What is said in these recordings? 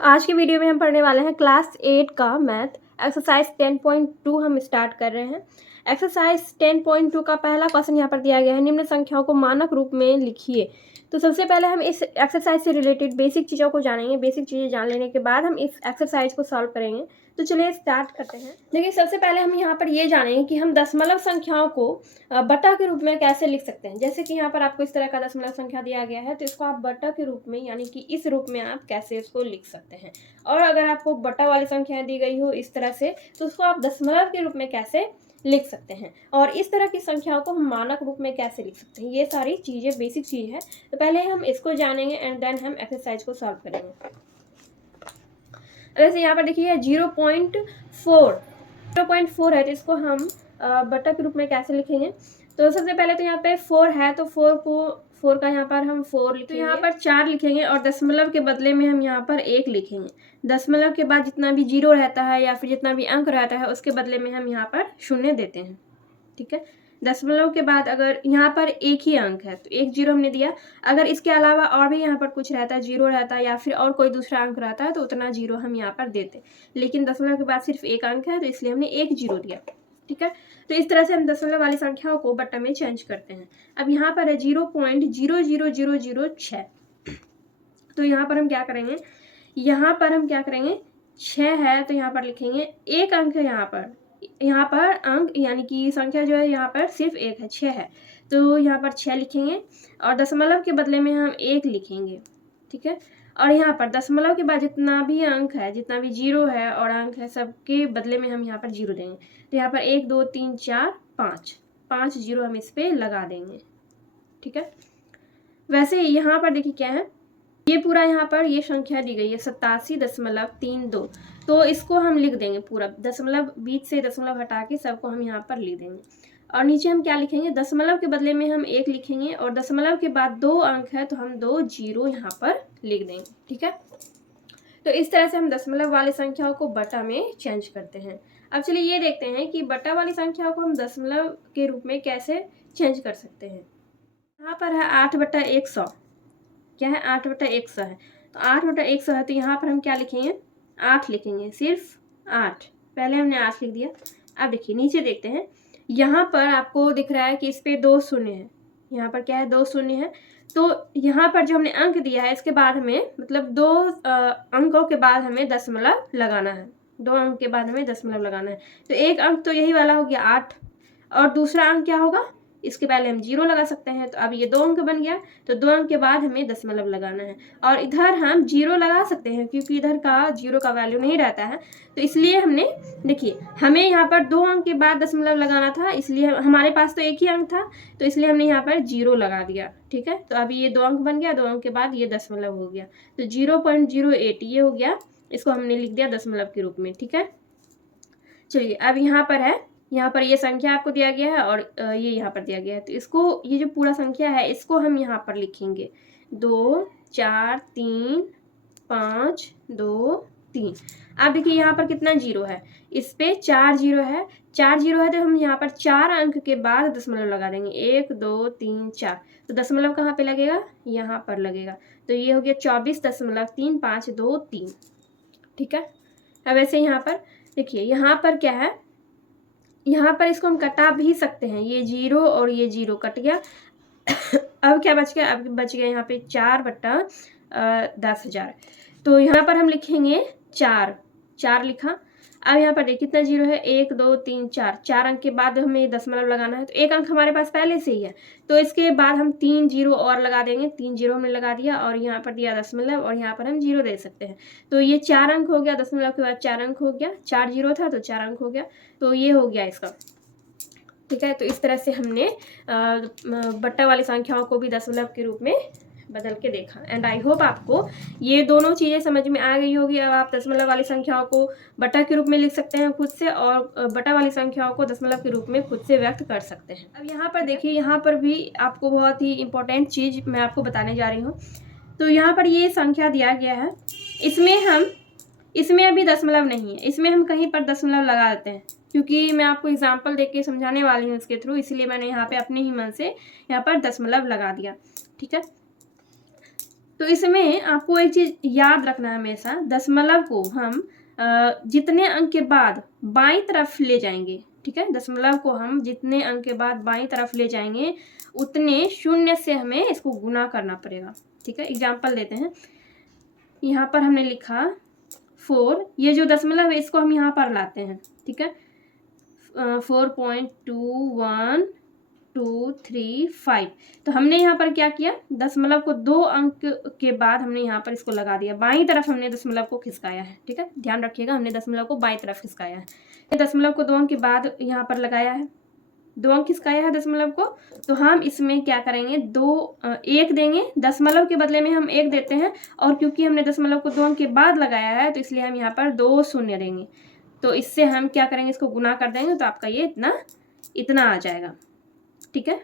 तो आज की वीडियो में हम पढ़ने वाले हैं क्लास 8 का मैथ एक्सरसाइज 10.2 हम स्टार्ट कर रहे हैं। एक्सरसाइज 10.2 का पहला क्वेश्चन यहाँ पर दिया गया है, निम्न संख्याओं को मानक रूप में लिखिए। तो सबसे पहले हम इस एक्सरसाइज से रिलेटेड बेसिक चीज़ों को जानेंगे। बेसिक चीज़ें जान लेने के बाद हम इस एक्सरसाइज को सॉल्व करेंगे। तो चलिए स्टार्ट करते हैं। देखिए, सबसे पहले हम यहाँ पर ये जानेंगे कि हम दशमलव संख्याओं को बटा के रूप में कैसे लिख सकते हैं। जैसे कि यहाँ पर आपको इस तरह का दशमलव संख्या दिया गया है, तो इसको आप बटा के रूप में यानी कि इस रूप में आप कैसे इसको लिख सकते हैं। और अगर आपको बटा वाली संख्या दी गई हो इस तरह से, तो उसको आप दशमलव के रूप में कैसे लिख सकते हैं। और इस तरह की संख्याओं को हम मानक रूप में कैसे लिख सकते हैं, ये सारी चीज़ें बेसिक चीज़ है। तो पहले हम इसको जानेंगे एंड देन हम एक्सरसाइज को सॉल्व करेंगे। वैसे यहाँ पर देखिए 0.4 है, तो इसको हम बटा के रूप में कैसे लिखेंगे। तो सबसे पहले तो यहाँ पे 4 है, तो 4 का यहाँ पर हम 4 लिखेंगे। तो यहाँ पर 4 लिखेंगे और दशमलव के बदले में हम यहाँ पर 1 लिखेंगे। दशमलव के बाद जितना भी जीरो रहता है या फिर जितना भी अंक रहता है उसके बदले में हम यहाँ पर शून्य देते हैं। ठीक है, दशमलव के बाद अगर यहाँ पर एक ही अंक है तो एक जीरो हमने दिया। अगर इसके अलावा और भी यहाँ पर कुछ रहता है, जीरो रहता है या फिर और कोई दूसरा अंक रहता है, तो उतना जीरो हम यहाँ पर देते। लेकिन दशमलव के बाद सिर्फ एक अंक है तो इसलिए हमने एक जीरो दिया। ठीक है, तो इस तरह से हम दशमलव वाली संख्याओं को बट्टा में चेंज करते हैं। अब यहाँ पर है 0.00006। तो यहाँ पर हम क्या करेंगे, 6 है तो यहाँ पर लिखेंगे एक अंक है। यहाँ पर अंक यानी कि संख्या जो है यहाँ पर सिर्फ एक है, 6 है, तो यहाँ पर 6 लिखेंगे और दशमलव के बदले में हम 1 लिखेंगे। ठीक है, और यहाँ पर दशमलव के बाद जितना भी अंक है, जितना भी जीरो है और अंक है, सबके बदले में हम यहाँ पर जीरो देंगे। तो यहाँ पर 1 2 3 4 5 जीरो हम इस पे लगा देंगे। ठीक है, वैसे यहाँ पर देखिए क्या है, ये पूरा यहाँ पर ये संख्या दी गई है 87.32। तो इसको हम लिख देंगे पूरा, दशमलव बीच से दशमलव हटा के सबको हम यहाँ पर लिख देंगे। और नीचे हम क्या लिखेंगे, दशमलव के बदले में हम 1 लिखेंगे और दशमलव के बाद 2 अंक है तो हम 2 जीरो यहाँ पर लिख देंगे। ठीक है, तो इस तरह से हम दशमलव वाली संख्याओं को बटा में चेंज करते हैं। अब चलिए ये देखते हैं कि बटा वाली संख्याओं को हम दशमलव के रूप में कैसे चेंज कर सकते हैं। यहाँ पर है 8/100। क्या है, 8/100 है। तो 8/100 है, तो यहाँ पर हम क्या लिखेंगे, 8 लिखेंगे, सिर्फ 8। पहले हमने 8 लिख दिया। अब देखिए नीचे देखते हैं, यहाँ पर आपको दिख रहा है कि इस पे 2 शून्य है। यहाँ पर क्या है, 2 शून्य है। तो यहाँ पर जो हमने अंक दिया है इसके बाद हमें मतलब 2 अंकों के बाद हमें दशमलव लगाना है। 2 अंक के बाद हमें दशमलव लगाना है। तो एक अंक तो यही वाला हो गया 8, और दूसरा अंक क्या होगा, इसके पहले हम जीरो लगा सकते हैं। तो अब ये 2 अंक बन गया, तो 2 अंक के बाद हमें दशमलव लगाना है। और इधर हम जीरो लगा सकते हैं क्योंकि इधर का जीरो का वैल्यू नहीं रहता है, तो इसलिए हमने देखिए हमें यहाँ पर 2 अंक के बाद दशमलव लगाना था, इसलिए हमारे पास तो एक ही अंक था, तो इसलिए हमने यहाँ पर जीरो लगा दिया। ठीक है, तो अभी ये 2 अंक बन गया, 2 अंक के बाद ये दशमलव हो गया, तो 0.08 ये हो गया। इसको हमने लिख दिया दशमलव के रूप में। ठीक है, चलिए अब यहाँ पर है, यहाँ पर ये संख्या आपको दिया गया है और ये यहाँ पर दिया गया है, तो इसको ये जो पूरा संख्या है इसको हम यहाँ पर लिखेंगे 2 4 3 5 2 3। अब देखिए यहाँ पर कितना जीरो है, इस पे 4 जीरो है। 4 जीरो है तो हम यहाँ पर 4 अंक के बाद दशमलव लगा देंगे, 1 2 3 4। तो दशमलव कहाँ पे लगेगा, यहाँ पर लगेगा। तो ये हो गया 24.3523। ठीक है, अब वैसे यहाँ पर देखिए, यहाँ पर क्या है, यहाँ पर इसको हम कटा भी सकते हैं, ये जीरो और ये जीरो कट गया। अब क्या बच गया, अब बच गया यहाँ पे 4/10,000। तो यहाँ पर हम लिखेंगे 4 लिखा। अब यहाँ पर देखिए कितना जीरो है, 1 2 3 4 अंक के बाद हमें दशमलव लगाना है। तो एक अंक हमारे पास पहले से ही है, तो इसके बाद हम 3 जीरो और लगा देंगे। 3 जीरो हमने लगा दिया और यहाँ पर दिया दशमलव और यहाँ पर हम जीरो दे सकते हैं। तो ये 4 अंक हो गया, दशमलव के बाद 4 अंक हो गया, 4 जीरो था तो 4 अंक हो गया, तो ये हो गया इसका। ठीक है, तो इस तरह से हमने बट्टा वाली संख्याओं को भी दशमलव के रूप में बदल के देखा। एंड आई होप आपको ये दोनों चीज़ें समझ में आ गई होगी। अब आप दशमलव वाली संख्याओं को बटा के रूप में लिख सकते हैं खुद से, और बटा वाली संख्याओं को दशमलव के रूप में खुद से व्यक्त कर सकते हैं। अब यहाँ पर देखिए, यहाँ पर भी आपको बहुत ही इंपॉर्टेंट चीज़ मैं आपको बताने जा रही हूँ। तो यहाँ पर ये संख्या दिया गया है, इसमें अभी दशमलव नहीं है, इसमें हम कहीं पर दशमलव लगा देते हैं क्योंकि मैं आपको एग्जाम्पल देके समझाने वाली हूँ इसके थ्रू, इसलिए मैंने यहाँ पे अपने ही मन से यहाँ पर दशमलव लगा दिया। ठीक है, तो इसमें आपको एक चीज़ याद रखना है हमेशा, दशमलव को हम जितने अंक के बाद बाईं तरफ ले जाएंगे, ठीक है, दशमलव को हम जितने अंक के बाद बाईं तरफ ले जाएंगे उतने शून्य से हमें इसको गुना करना पड़ेगा, ठीक है। एग्जाम्पल देते हैं, यहाँ पर हमने लिखा 4, ये जो दशमलव है इसको हम यहाँ पर लाते हैं, ठीक है, 4.2123 तो हमने यहाँ पर क्या किया, दशमलव को 2 अंक के बाद हमने यहाँ पर इसको लगा दिया, बाईं तरफ हमने दशमलव को खिसकाया है, ठीक है, ध्यान रखिएगा, हमने दशमलव को बाईं तरफ खिसकाया है, दशमलव को 2 अंक के बाद यहाँ पर लगाया है, 2 अंक खिसकाया है दशमलव को, तो हम इसमें क्या करेंगे, 1 देंगे, दशमलव के बदले में हम 1 देते हैं, और क्योंकि हमने दशमलव को 2 अंक के बाद लगाया है तो इसलिए हम यहाँ पर 2 शून्य देंगे, तो इससे हम क्या करेंगे, इसको गुना कर देंगे तो आपका ये इतना आ जाएगा, ठीक है।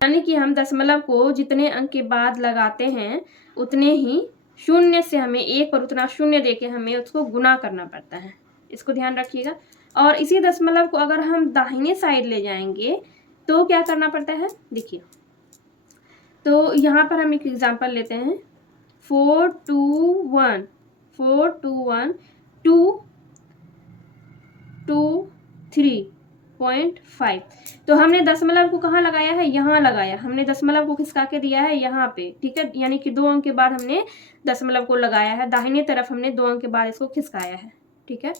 यानी कि हम दशमलव को जितने अंक के बाद लगाते हैं उतने ही शून्य से हमें 1 पर उतना शून्य देके हमें उसको गुना करना पड़ता है, इसको ध्यान रखिएगा। और इसी दशमलव को अगर हम दाहिने साइड ले जाएंगे तो क्या करना पड़ता है, देखिए, तो यहाँ पर हम एक एग्जांपल लेते हैं, 421.223.5 तो हमने दशमलव को कहाँ लगाया है, यहाँ लगाया, हमने दशमलव को खिसका के दिया है यहाँ पे, ठीक है, यानी कि 2 अंक के बाद हमने दशमलव को लगाया है, दाहिने तरफ हमने 2 अंक के बाद इसको खिसकाया है, ठीक है।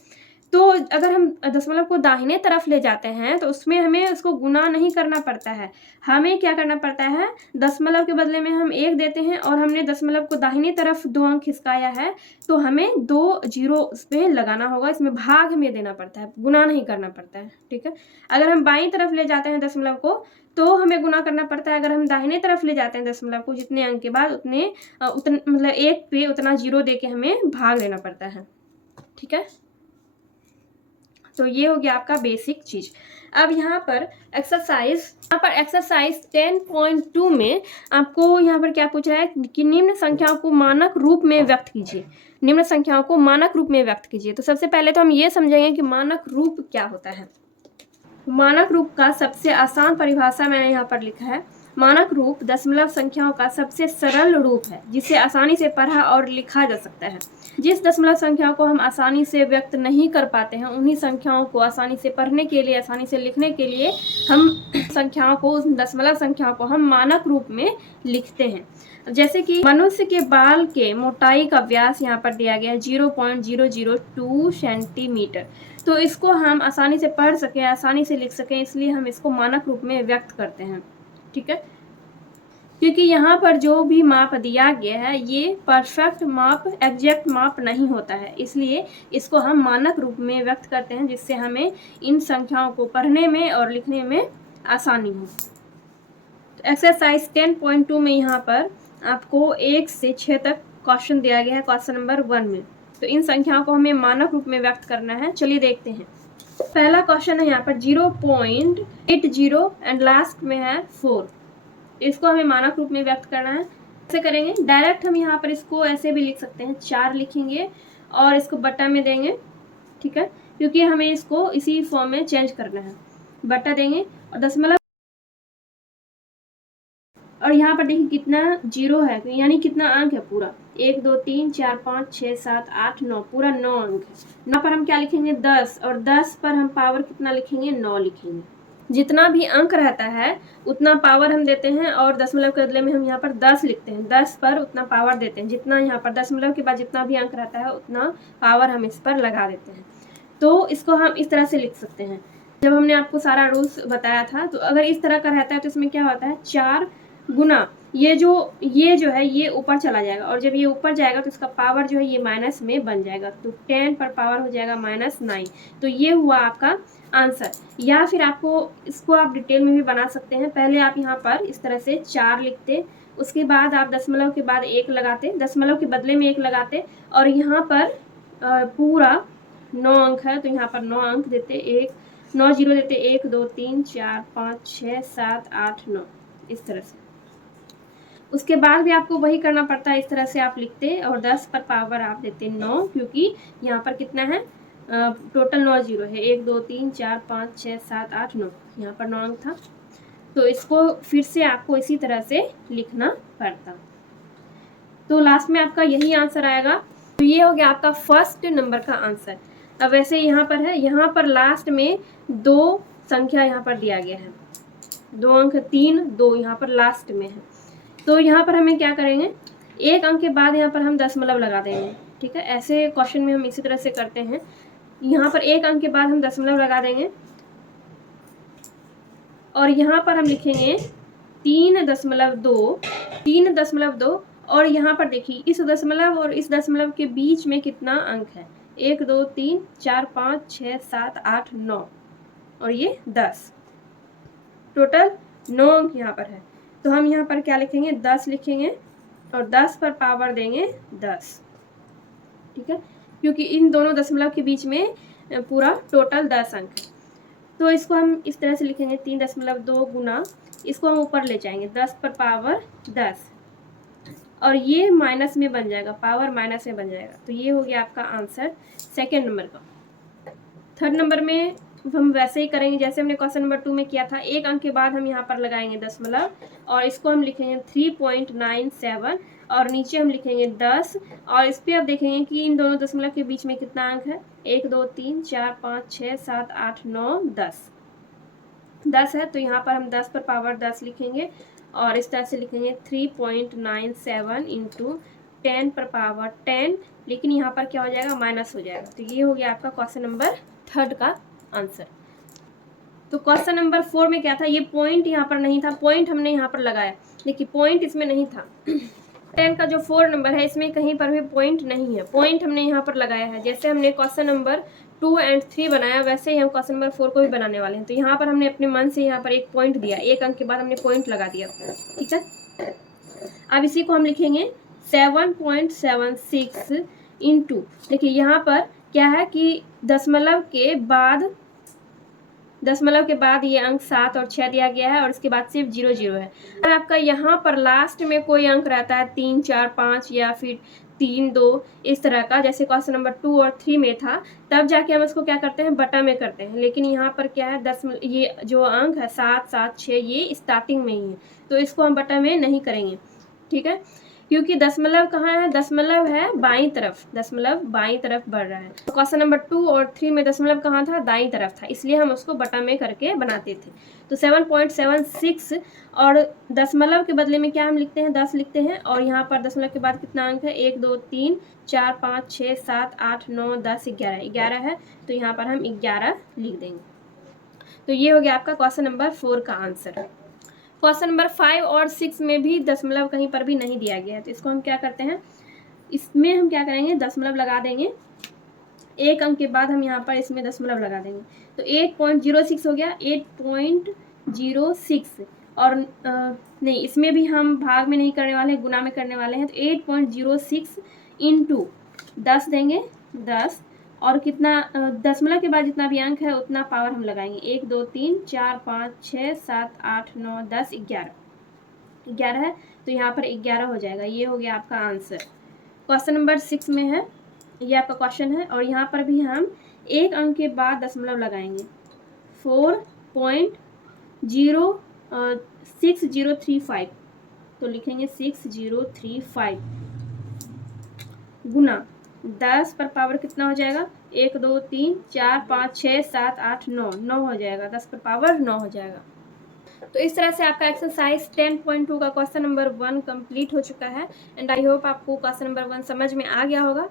तो अगर हम दशमलव को दाहिने तरफ ले जाते हैं तो उसमें हमें उसको गुना नहीं करना पड़ता है, हमें क्या करना पड़ता है, दशमलव के बदले में हम 1 देते हैं और हमने दशमलव को दाहिने तरफ 2 अंक खिसकाया है तो हमें 2 जीरो उसमें लगाना होगा, इसमें भाग में देना पड़ता है, गुना नहीं करना पड़ता है, ठीक है। अगर हम बाईं तरफ ले जाते हैं दशमलव को तो हमें गुना करना पड़ता है, अगर हम दाहिने तरफ ले जाते हैं दशमलव को जितने अंक के बाद उतने मतलब 1 पे उतना जीरो दे के हमें भाग देना पड़ता है, ठीक है। तो ये हो गया आपका बेसिक चीज। अब यहाँ पर एक्सरसाइज 10.2 में आपको यहाँ पर क्या पूछ रहा है कि निम्न संख्याओं को मानक रूप में व्यक्त कीजिए, निम्न संख्याओं को मानक रूप में व्यक्त कीजिए। तो सबसे पहले तो हम ये समझेंगे कि मानक रूप क्या होता है। मानक रूप का सबसे आसान परिभाषा मैंने यहाँ पर लिखा है, मानक रूप दशमलव संख्याओं का सबसे सरल रूप है जिसे आसानी से पढ़ा और लिखा जा सकता है। जिस दशमलव संख्याओं को हम आसानी से व्यक्त नहीं कर पाते हैं उन्हीं संख्याओं को आसानी से पढ़ने के लिए, आसानी से लिखने के लिए हम संख्याओं को, उस दशमलव संख्याओं को हम मानक रूप में लिखते हैं। जैसे कि मनुष्य के बाल के मोटाई का व्यास यहाँ पर दिया गया है 0.002 सेंटीमीटर, तो इसको हम आसानी से पढ़ सकें, आसानी से लिख सकें, इसलिए हम इसको मानक रूप में व्यक्त करते हैं, ठीक है। क्योंकि यहाँ पर जो भी माप दिया गया है ये परफेक्ट माप, एग्जैक्ट माप नहीं होता है, इसलिए इसको हम मानक रूप में व्यक्त करते हैं जिससे हमें इन संख्याओं को पढ़ने में और लिखने में आसानी हो। तो एक्सरसाइज 10.2 में यहाँ पर आपको 1 से 6 तक क्वेश्चन दिया गया है क्वेश्चन नंबर 1 में। तो इन संख्याओं को हमें मानक रूप में व्यक्त करना है, चलिए देखते हैं। पहला क्वेश्चन है यहाँ पर 0.80 एंड लास्ट में है 4, इसको हमें मानक रूप में व्यक्त करना है। कैसे करेंगे, डायरेक्ट हम यहाँ पर इसको ऐसे भी लिख सकते हैं, 4 लिखेंगे और इसको बटा में देंगे, ठीक है, क्योंकि हमें इसको इसी फॉर्म में चेंज करना है, बटा देंगे और दशमलव, और यहाँ पर देखिए कितना जीरो है, यानी कितना अंक है पूरा, 1 2 3 4 5 6 7 8 9, पूरा 9 अंक है। 9 पर हम क्या लिखेंगे 10, और 10 पर हम पावर कितना लिखेंगे 9 लिखेंगे। जितना भी अंक रहता है उतना पावर हम देते हैं और दशमलव के बदले में हम यहाँ पर 10 लिखते हैं, 10 पर उतना पावर देते हैं, जितना यहाँ पर दशमलव के बाद जितना भी अंक रहता है उतना पावर हम इस पर लगा देते हैं। तो इसको हम इस तरह से लिख सकते हैं। जब हमने आपको सारा रूल्स बताया था तो अगर इस तरह का रहता है तो इसमें क्या होता है, 4 गुना ये जो है ये ऊपर चला जाएगा, और जब ये ऊपर जाएगा तो इसका पावर जो है ये माइनस में बन जाएगा, तो 10 पर पावर हो जाएगा -9। तो ये हुआ आपका आंसर। या फिर आपको इसको आप डिटेल में भी बना सकते हैं। पहले आप यहाँ पर इस तरह से 4 लिखते, उसके बाद आप दशमलव के बाद 1 लगाते, दशमलव के बदले में 1 लगाते, और यहाँ पर पूरा 9 अंक है तो यहाँ पर 9 अंक देते, 9 जीरो देते, 1 2 3 4 5 6 7 8 9, इस तरह से। उसके बाद भी आपको वही करना पड़ता है, इस तरह से आप लिखते और 10 पर पावर आप देते 9, क्योंकि यहाँ पर कितना है, टोटल 9 जीरो है, 1 2 3 4 5 6 7 8 9, यहाँ पर 9 अंक था, तो इसको फिर से आपको इसी तरह से लिखना पड़ता। तो लास्ट में आपका यही आंसर आएगा। तो ये हो गया आपका फर्स्ट नंबर का आंसर। अब वैसे यहाँ पर है, यहाँ पर लास्ट में 2 संख्या यहाँ पर दिया गया है, 2 अंक 3 2 यहाँ पर लास्ट में है। तो यहाँ पर हमें क्या करेंगे, 1 अंक के बाद यहाँ पर हम दशमलव लगा देंगे। ठीक है, ऐसे क्वेश्चन में हम इसी तरह से करते हैं। यहाँ पर 1 अंक के बाद हम दशमलव लगा देंगे और यहाँ पर हम लिखेंगे 3.2 3.2 और यहाँ पर देखिए इस दशमलव और इस दशमलव के बीच में कितना अंक है, 1 2 3 4 5 6 7 8 9 और ये 10, टोटल 9 अंक यहाँ पर है। तो हम यहाँ पर क्या लिखेंगे, 10 लिखेंगे और 10 पर पावर देंगे 10। ठीक है, क्योंकि इन दोनों दशमलव के बीच में पूरा टोटल 10 अंक है। तो इसको हम इस तरह से लिखेंगे 3.2 गुना, इसको हम ऊपर ले जाएंगे 10 पर पावर 10 और ये माइनस में बन जाएगा, पावर माइनस में बन जाएगा। तो ये हो गया आपका आंसर सेकेंड नंबर का। थर्ड नंबर में हम वैसे ही करेंगे जैसे हमने क्वेश्चन नंबर 2 में किया था। 1 अंक के बाद हम यहाँ पर लगाएंगे दशमलव और इसको हम लिखेंगे 3.97 और नीचे हम लिखेंगे 10 और इस पर आप देखेंगे कि इन दोनों दशमलव के बीच में कितना अंक है, 1 2 3 4 5 6 7 8 9 10 है। तो यहाँ पर हम 10 पर पावर 10 लिखेंगे और इस तरह से लिखेंगे 3.97 इंटू 10 पर पावर 10, लेकिन यहाँ पर क्या हो जाएगा, माइनस हो जाएगा। तो ये हो गया आपका क्वेश्चन नंबर थर्ड का आंसर। तो क्वेश्चन नंबर 4 में क्या था, ये पॉइंट यहाँ पर नहीं था, पॉइंट हमने यहाँ पर लगाया, देखिए पॉइंट इसमें नहीं था। 10 का जो 4 नंबर है इसमें कहीं पर भी पॉइंट नहीं है, पॉइंट हमने यहाँ पर लगाया है। जैसे हमने क्वेश्चन नंबर 2 और 3 बनाया वैसे ही हम क्वेश्चन नंबर 4 को भी बनाने वाले हैं। तो यहाँ पर हमने अपने मन से यहाँ पर एक पॉइंट दिया, 1 अंक के बाद हमने पॉइंट लगा दिया। ठीक है, अब इसी को हम लिखेंगे 7.76 इंटू, देखिए यहाँ पर क्या है कि दशमलव के बाद ये अंक 7 और 6 दिया गया है और इसके बाद सिर्फ 0 0 है। अगर आपका यहाँ पर लास्ट में कोई अंक रहता है 3 4 5 या फिर 3 2 इस तरह का, जैसे क्वेश्चन नंबर 2 और 3 में था, तब जाके हम इसको क्या करते हैं, बटा में करते हैं। लेकिन यहाँ पर क्या है, ये जो अंक है 7 7 6 ये स्टार्टिंग में ही है, तो इसको हम बटा में नहीं करेंगे। ठीक है, क्योंकि दशमलव कहाँ है, दशमलव है बाईं तरफ, दशमलव बाईं तरफ बढ़ रहा है। तो क्वेश्चन नंबर 2 और 3 में दशमलव कहाँ था, दाईं तरफ था, इसलिए हम उसको बटा में करके बनाते थे। तो 7.76 और दशमलव के बदले में क्या हम लिखते हैं, 10 लिखते हैं और यहाँ पर दशमलव के बाद कितना अंक है, 1 2 3 4 5 6 7 8 9 10 11 है। तो यहाँ पर हम 11 लिख देंगे। तो ये हो गया आपका क्वेश्चन नंबर 4 का आंसर। क्वेश्चन नंबर 5 और 6 में भी दशमलव कहीं पर भी नहीं दिया गया है, तो इसको हम क्या करते हैं, इसमें हम क्या करेंगे, दशमलव लगा देंगे, 1 अंक के बाद हम यहाँ पर इसमें दशमलव लगा देंगे। तो 8.06 हो गया, 8.06 और नहीं, इसमें भी हम भाग में नहीं करने वाले हैं, गुना में करने वाले हैं। तो 8.06 इंटू 10 देंगे 10 और कितना, दशमलव के बाद जितना भी अंक है उतना पावर हम लगाएंगे, 1 2 3 4 5 6 7 8 9 10 11 है। तो यहाँ पर 11 हो जाएगा। ये हो गया आपका आंसर। क्वेश्चन नंबर 6 में है, ये आपका क्वेश्चन है और यहाँ पर भी हम 1 अंक के बाद दशमलव लगाएंगे, 4.6035, तो लिखेंगे 6035 गुना 10 पर पावर कितना हो जाएगा, 1 2 3 4 5 6 7 8 9 हो जाएगा, 10 पर पावर 9 हो जाएगा। तो इस तरह से आपका एक्सरसाइज 10.2 का क्वेश्चन नंबर 1 कंप्लीट हो चुका है एंड आई होप आपको क्वेश्चन नंबर 1 समझ में आ गया होगा।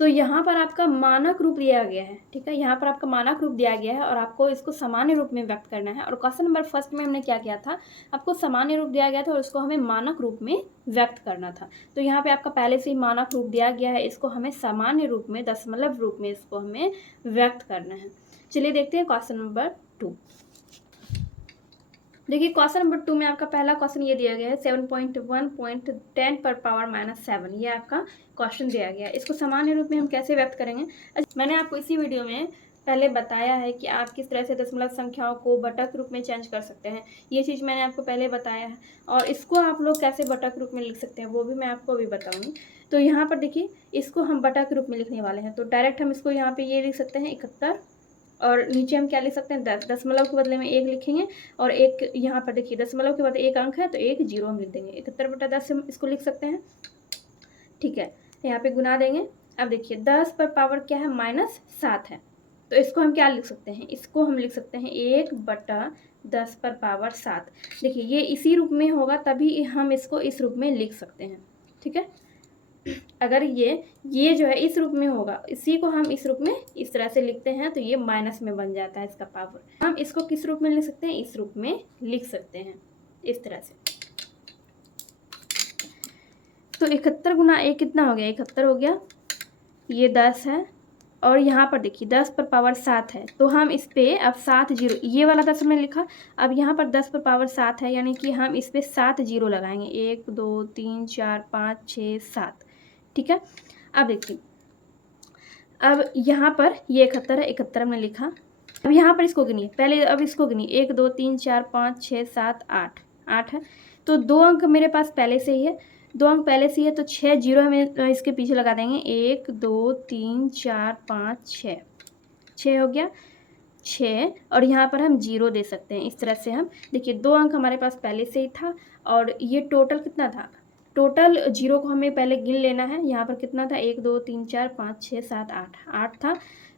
तो यहाँ पर आपका मानक रूप दिया गया है, ठीक है, यहाँ पर आपका मानक रूप दिया गया है और आपको इसको सामान्य रूप में व्यक्त करना है। और क्वेश्चन नंबर फर्स्ट में हमने क्या किया था, आपको सामान्य रूप दिया गया था और इसको हमें मानक रूप में व्यक्त करना था। तो यहाँ पे आपका पहले से ही मानक रूप दिया गया है, इसको हमें सामान्य रूप में, दशमलव रूप में इसको हमें व्यक्त करना है। चलिए देखते हैं क्वेश्चन नंबर 2। देखिए क्वेश्चन नंबर 2 में आपका पहला क्वेश्चन ये दिया गया है 7.1.10 पर पावर -7, ये आपका क्वेश्चन दिया गया है। इसको सामान्य रूप में हम कैसे व्यक्त करेंगे, मैंने आपको इसी वीडियो में पहले बताया है कि आप किस तरह से दशमलव संख्याओं को बटक रूप में चेंज कर सकते हैं। ये चीज़ मैंने आपको पहले बताया है और इसको आप लोग कैसे बटक रूप में लिख सकते हैं वो भी मैं आपको अभी बताऊँगी। तो यहाँ पर देखिए इसको हम बटक रूप में लिखने वाले हैं, तो डायरेक्ट हम इसको यहाँ पर ये लिख सकते हैं 71 और नीचे हम क्या लिख सकते हैं 10, दशमलव के बदले में 1 लिखेंगे और एक यहाँ पर देखिए दशमलव के बाद 1 अंक है तो 1 0 हम लिख देंगे, 71/10 हम इसको लिख सकते हैं। ठीक है, यहाँ पे गुना देंगे। अब देखिए 10 पर पावर क्या है, -7 है, तो इसको हम क्या लिख सकते हैं, इसको हम लिख सकते हैं 1/10 पर पावर 7। देखिए ये इसी रूप में होगा तभी हम इसको इस रूप में लिख सकते हैं। ठीक है, अगर ये जो है इस रूप में होगा, इसी को हम इस रूप में इस तरह से लिखते हैं तो ये माइनस में बन जाता है इसका पावर। हम इसको किस रूप में लिख सकते हैं, इस रूप में लिख सकते हैं, इस तरह से। तो 71 गुना 1 कितना हो गया, 71 हो गया। ये 10 है और यहाँ पर देखिए 10 पर पावर 7 है, तो हम इस पर अब 7 जीरो, ये वाला 10 हमने लिखा, अब यहाँ पर 10 पर पावर 7 है, यानी कि हम इस पर 7 जीरो लगाएंगे, 1 2 3 4 5 6 7। ठीक है, अब देखिए अब यहाँ पर ये 71 है, 71 हमने लिखा। अब यहाँ पर इसको गिनिए पहले, अब इसको गिनिए 1 2 3 4 5 6 7 8, 8 है, तो 2 अंक मेरे पास पहले से ही है, 2 अंक पहले से ही है, तो 6 जीरो हमें इसके पीछे लगा देंगे, 1 2 3 4 5 6, 6 हो गया, 6, और यहाँ पर हम जीरो दे सकते हैं इस तरह से। हम देखिए 2 अंक हमारे पास पहले से ही था, और ये टोटल कितना था, टोटल जीरो को हमें पहले गिन लेना है। यहाँ पर कितना था, 1 2 3 4 5 6 7 8, 8 था,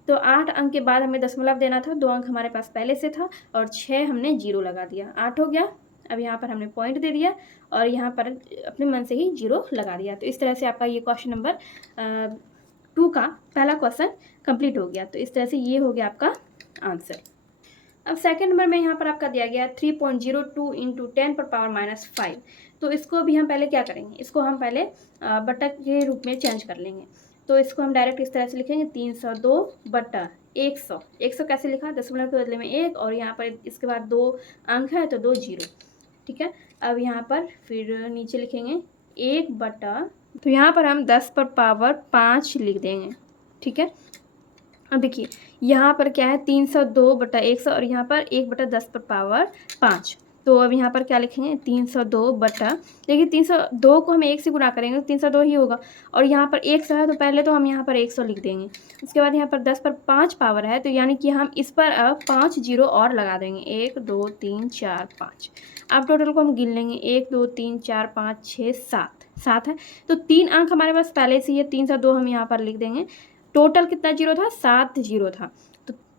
तो 8 अंक के बाद हमें दशमलव देना था, 2 अंक हमारे पास पहले से था, और 6 हमने जीरो लगा दिया, 8 हो गया। अब यहाँ पर हमने पॉइंट दे दिया और यहाँ पर अपने मन से ही जीरो लगा दिया। तो इस तरह से आपका ये क्वेश्चन नंबर 2 का पहला क्वेश्चन कंप्लीट हो गया। तो इस तरह से ये हो गया आपका आंसर। अब सेकंड नंबर में यहाँ पर आपका दिया गया 3.02 इंटू 10 पर पावर -5। तो इसको भी हम पहले क्या करेंगे, इसको हम पहले बटा के रूप में चेंज कर लेंगे। तो इसको हम डायरेक्ट इस तरह से लिखेंगे 302 बटा 100। 100 कैसे लिखा, दशमलव के बदले में 1, और यहाँ पर इसके बाद 2 अंक है तो 2 जीरो। ठीक है, अब यहाँ पर फिर नीचे लिखेंगे 1 बटा, तो यहाँ पर हम 10 पर पावर 5 लिख देंगे। ठीक है, अब देखिए यहाँ पर क्या है 302 बटा 100, और यहाँ पर 1 बटा 10 पर पावर 5। तो अब यहाँ पर क्या लिखेंगे 302 बटा, देखिए 302 को हम 1 से गुणा करेंगे तो 302 ही होगा, और यहाँ पर 100 है तो पहले तो हम यहाँ पर 100 लिख देंगे। उसके बाद यहाँ पर 10 पर 5 पावर है, तो यानी कि हम इस पर अब 5 जीरो और लगा देंगे, 1 2 3 4 5। अब टोटल को हम गिन लेंगे, 1 2 3 4 5 6 7, 7 है, तो 3 अंक हमारे पास पहले से ही है, 302 हम यहाँ पर लिख देंगे। टोटल कितना जीरो था, 7 जीरो था,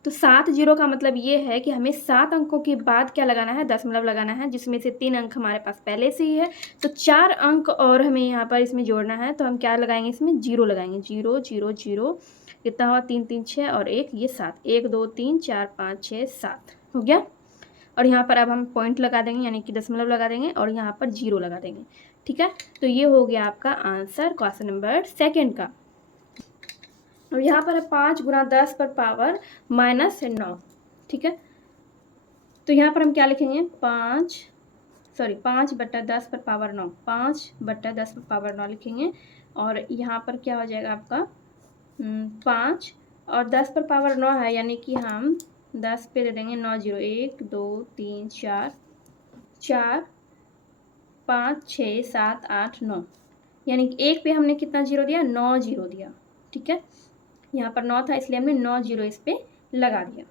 तो 7 जीरो का मतलब ये है कि हमें 7 अंकों के बाद क्या लगाना है, दशमलव लगाना है, जिसमें से 3 अंक हमारे पास पहले से ही है, तो 4 अंक और हमें यहाँ पर इसमें जोड़ना है, तो हम क्या लगाएंगे, इसमें जीरो लगाएंगे, 0 0 0, कितना हुआ 3 3 6 और 1 ये 7, 1 2 3 4 5 6 7 हो गया। और यहाँ पर अब हम पॉइंट लगा देंगे, यानी कि दशमलव लगा देंगे, और यहाँ पर जीरो लगा देंगे। ठीक है, तो ये हो गया आपका आंसर क्वेश्चन नंबर सेकेंड का। और यहाँ पर है 5 गुना 10 पर पावर -9। ठीक है, तो यहाँ पर हम क्या लिखेंगे, 5 बटा 10 पर पावर 9, 5 बटा 10 पर पावर 9 लिखेंगे। और यहाँ पर क्या हो जाएगा आपका 5 और 10 पर पावर 9 है, यानी कि हम 10 पे दे देंगे 9 जीरो, 1 2 3 4 4 5 6 7 8 9, यानी कि 1 पे हमने कितना जीरो दिया, 9 जीरो दिया। ठीक है, यहाँ पर 9 था इसलिए हमने 9 जीरो इस पे लगा दिया।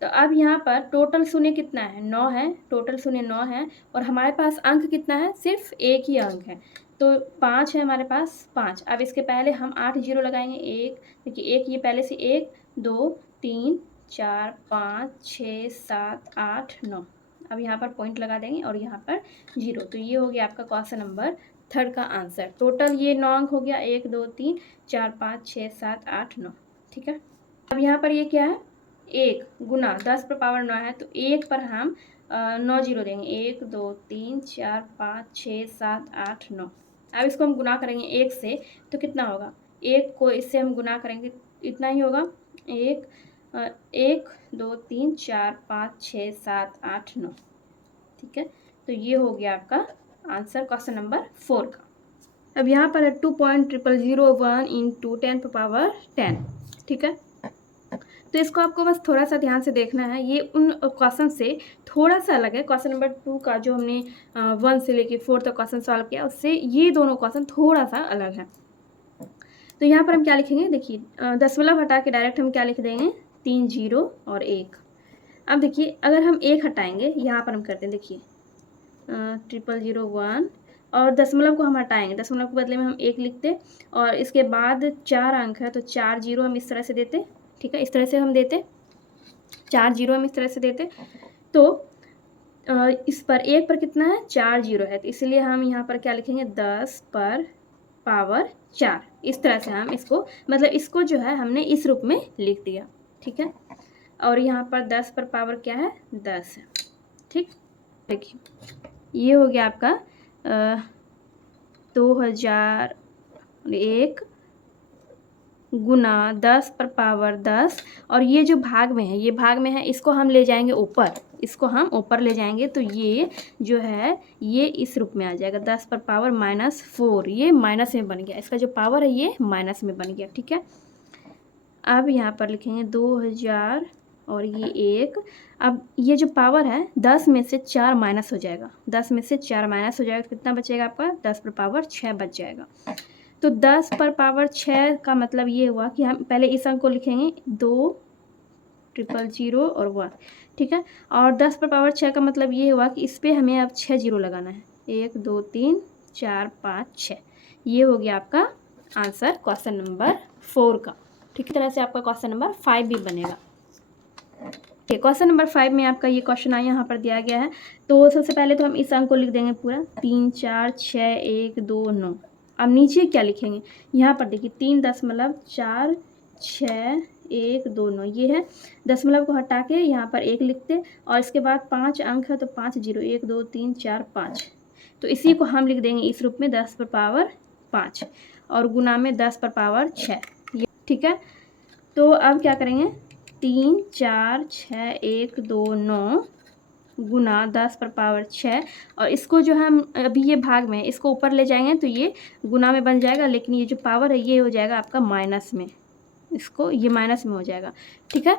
तो अब यहाँ पर टोटल शून्य कितना है, 9 है, टोटल शून्य 9 है, और हमारे पास अंक कितना है, सिर्फ एक ही अंक है, तो 5 है हमारे पास, 5। अब इसके पहले हम 8 जीरो लगाएंगे, 1, देखिए 1 ये पहले से 1 2 3 4 5 6 7 8 9, अब यहाँ पर पॉइंट लगा देंगे और यहाँ पर जीरो। तो ये हो गया आपका क्वेश्चन नंबर थर्ड का आंसर। टोटल ये 9 अंक हो गया, 1 2 3 4 5 6 7 8 9। ठीक है, अब यहाँ पर ये क्या है, 1 गुना 10 पर पावर 9 है, तो 1 पर हम 9 जीरो देंगे, 1 2 3 4 5 6 7 8 9। अब इसको हम गुना करेंगे 1 से, तो कितना होगा, 1 को इससे हम गुना करेंगे इतना ही होगा, 1 2 3 4 5 6 7 8 9। ठीक है, तो ये हो गया आपका आंसर क्वेश्चन नंबर 4 का। अब यहाँ पर है 2.0001 इंटू 10 पर पावर 10। ठीक है, तो इसको आपको बस थोड़ा सा ध्यान से देखना है, ये उन क्वेश्चन से थोड़ा सा अलग है। क्वेश्चन नंबर 2 का जो हमने 1 से लेके 4 तक क्वेश्चन सॉल्व किया, उससे ये दोनों क्वेश्चन थोड़ा सा अलग है। तो यहाँ पर हम क्या लिखेंगे, देखिए दशमलव हटा के डायरेक्ट हम क्या लिख देंगे, 3 जीरो और 1। अब देखिए अगर हम 1 हटाएंगे, यहाँ पर हम करते हैं, देखिए 0001 और दशमलव को हम हटाएंगे, दशमलव के बदले में हम 1 लिखते और इसके बाद 4 अंक है तो 4 जीरो हम इस तरह से देते। ठीक है, इस तरह से हम देते, 4 जीरो हम इस तरह से देते। तो इस पर 1 पर कितना है, 4 जीरो है, तो इसलिए हम यहाँ पर क्या लिखेंगे, 10 पर पावर 4। इस तरह से हम इसको, मतलब इसको जो है हमने इस रूप में लिख दिया। ठीक है, और यहाँ पर 10 पर पावर क्या है, 10 है। ठीक, देखिए ये हो गया आपका 2001 गुना 10 पर पावर 10, और ये जो भाग में है, ये भाग में है, इसको हम ले जाएंगे ऊपर, इसको हम ऊपर ले जाएंगे तो ये जो है ये इस रूप में आ जाएगा, 10 पर पावर -4, ये माइनस में बन गया, इसका जो पावर है ये माइनस में बन गया। ठीक है, अब यहाँ पर लिखेंगे 2000 और ये 1। अब ये जो पावर है 10 में से 4 माइनस हो जाएगा, 10 में से 4 माइनस हो जाएगा तो कितना बचेगा आपका, 10 पर पावर 6 बच जाएगा। तो 10 पर पावर 6 का मतलब ये हुआ कि हम पहले इस अंक को लिखेंगे 2 0 0 और 1। ठीक है, और 10 पर पावर 6 का मतलब ये हुआ कि इस पर हमें अब 6 जीरो लगाना है, 1 2 3 4 5 6। ये हो गया आपका आंसर क्वेश्चन नंबर 4 का। ठीक है, तरह से आपका क्वेश्चन नंबर 5 भी बनेगा। ठीक, क्वेश्चन नंबर 5 में आपका ये क्वेश्चन आया, यहाँ पर दिया गया है। तो सबसे पहले तो हम इस अंक को लिख देंगे पूरा, 3 4 6 1 2 9। अब नीचे क्या लिखेंगे, यहाँ पर देखिए 3.4 6 1 2 9, ये है। दशमलव को हटा के यहाँ पर 1 लिखते और इसके बाद 5 अंक है तो 5 जीरो, 1 2 3 4 5। तो इसी को हम लिख देंगे इस रूप में 10 पर पावर 5 और गुना में 10 पर पावर 6। ठीक है, तो अब क्या करेंगे, 3 4 6 1 2 9 गुना 10 पर पावर 6, और इसको जो हम अभी ये भाग में इसको ऊपर ले जाएंगे तो ये गुना में बन जाएगा, लेकिन ये जो पावर है ये हो जाएगा आपका माइनस में, इसको ये माइनस में हो जाएगा। ठीक है,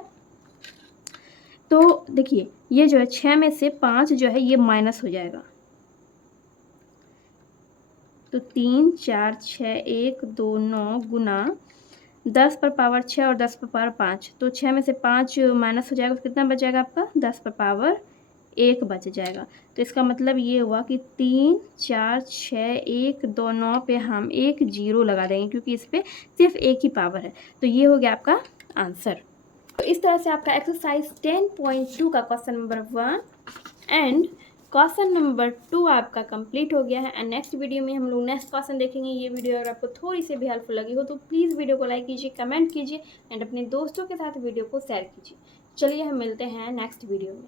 तो देखिए ये जो है 6 में से 5 जो है ये माइनस हो जाएगा, तो 3 4 6 1 2 9 गुना 10 पर पावर 6 और 10 पर पावर 5, तो 6 में से 5 माइनस हो जाएगा तो कितना बच जाएगा आपका, 10 पर पावर 1 बच जाएगा। तो इसका मतलब ये हुआ कि 3 4 6 1 2 9 पे हम 1 जीरो लगा देंगे क्योंकि इस पर सिर्फ 1 ही पावर है। तो ये हो गया आपका आंसर। तो इस तरह से आपका एक्सरसाइज 10.2 का question number 1 and question number 2 आपका कंप्लीट हो गया है। एंड नेक्स्ट वीडियो में हम लोग नेक्स्ट क्वेश्चन देखेंगे। ये वीडियो अगर आपको थोड़ी सी भी हेल्पफुल लगी हो तो प्लीज़ वीडियो को लाइक कीजिए, कमेंट कीजिए एंड अपने दोस्तों के साथ वीडियो को शेयर कीजिए। चलिए हम मिलते हैं नेक्स्ट वीडियो में।